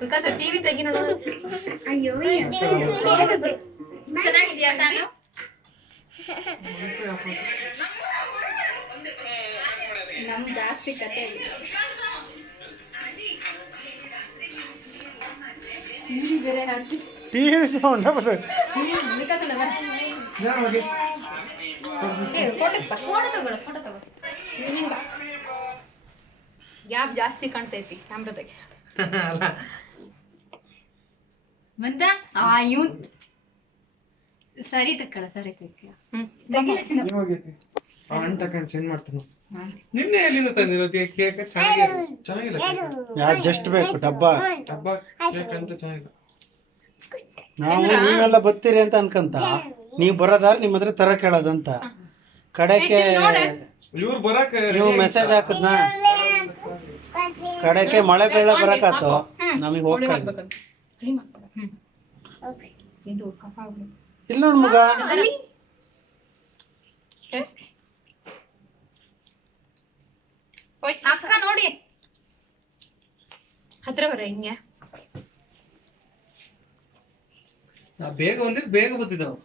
ವಿಕಾಸ ಟಿವಿ ತೆಗಿ ನೋಡು. ಅಯ್ಯೋ ಚೆನ್ನಾಗಿದ್ಯಾ ತಾನು? ನಮ್ ಜಾಸ್ತಿ ಕತೆ ಟಿವಿ ಬೇರೆ ಹಾಡ್ತಿ. ಟಿವಿ ಸೌಂಡ್ ವಿಕಾಸ ಫೋಟೋ ತಗೊಳ್ಳು. ಗ್ಯಾಪ್ ಜಾಸ್ತಿ ಕಾಣ್ತೈತಿ ಕ್ಯಾಮ್ರಾದಾಗೆ. ಬಂದ ಇವನ್ ಸರಿ ತಕ್ಕಳ ಸರಿ ತಕ್ಕ ಸೆಂಡ್ ಮಾಡ್ತಾನೆ. ನಿನ್ನೆ ಎಲ್ಲಿಂದ ತಂದಿರೋದು ಕೇಕ್? ಚೆನ್ನಾಗಿಲ್ಲ. ಯಾರು ಜಸ್ಟ್ ಬೇಕು ಡಬ್ಬ ಕೇಕ್ ಅಂತ ಚೆನ್ನಾಗಿಲ್ಲ. ನಾವು ನೀವೆಲ್ಲ ಬರ್ತೀರಿ ಅಂತ ಅನ್ಕಂತ ನೀವು ಬರೋದಾರ ನಿಮ್ಮ ಹತ್ರ ತರ ಕೇಳೋದಂತ ಕಡೆಗೆ ಇವ್ರು ಬರಕ ನೀವು ಮೆಸೇಜ್ ಹಾಕದ್ನ ಕಡೆಗೆ ಮಳೆ ಬೆಳೆ ಬರಕಾತು ನಮಗೆ ಹೋಗ್ತಾ ಇಲ್ಲ ನೋಡ್ ಮಗ ಅಕ್ಕ ನೋಡಿ ಹತ್ರ ಬರ ಹಿಂಗೆ ಬೇಗ ಬಂದಿರ್ ಬೇಗ ಬರ್ತಿದ್ದಾವ.